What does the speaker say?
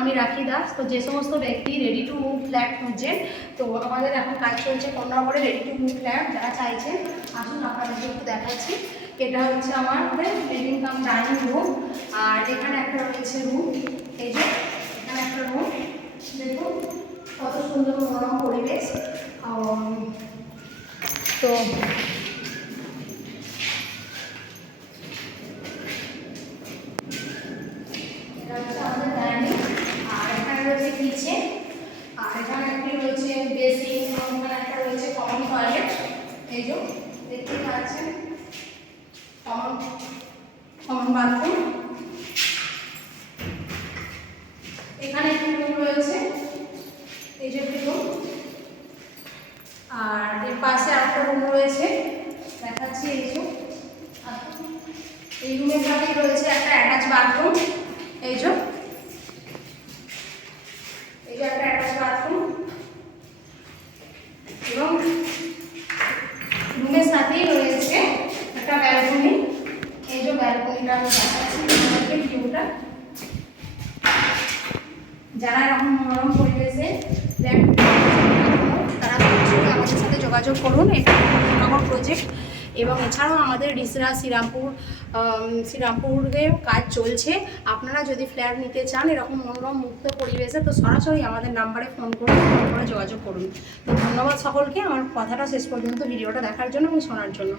আমি রাখি দাস। তো যে সমস্ত ব্যক্তি রেডি টু মুভ ফ্ল্যাট খুঁজছেন, তো আমাদের এখন কাজ চলছে 15 নম্বরে রেডি টু মুভ ফ্ল্যাট। যারা চাইছেন আসুন আপনাদেরকে একটু দেখাচ্ছি। এটা হচ্ছে আমার লিভিং কাম ডাইনিং রুম, আর এখানে একটা রয়েছে রুম। এই যে এখানে একটা রুম, দেখুন কত সুন্দর মনোরম পরিবেশ। তো এটা হচ্ছে আমাদের ডাইনিং, আর এখানে রয়েছে কিচেন, আর এখানে একটি রয়েছে বেসিন, এখানে একটা রয়েছে কমন টয়লেট। এই যে দেখতে পাচ্ছেন কমন বাথরুম। এখানে একটি রুম রয়েছে, এই যে একটি রুম, আর এর পাশে একটা রুম রয়েছে, দেখাচ্ছি। এই যে এই রুমের সাথেই রয়েছে একটা অ্যাটাচ বাথরুম। এই যে একটা অ্যাটাচ বাথরুম, এবং রুমের সাথেই রয়েছে একটা ব্যালকনি। এই যে ব্যালকনিটা আমি দেখাচ্ছি আপনাদেরকে ভিউটা। যারা এরকম মনোরম পরিবেশে ফ্ল্যাট তারা অবশ্যই আমাদের সাথে যোগাযোগ করুন। এটা নগর প্রজেক্ট, এবং এছাড়াও আমাদের রিসরা শ্রীরামপুরে কাজ চলছে। আপনারা যদি ফ্ল্যাট নিতে চান এরকম মনোরম মুক্ত পরিবেশে, তো সরাসরি আমাদের নাম্বারে ফোন করে যোগাযোগ করুন। তো ধন্যবাদ সকলকে আমার কথাটা শেষ পর্যন্ত ভিডিওটা দেখার জন্য এবং শোনার জন্য।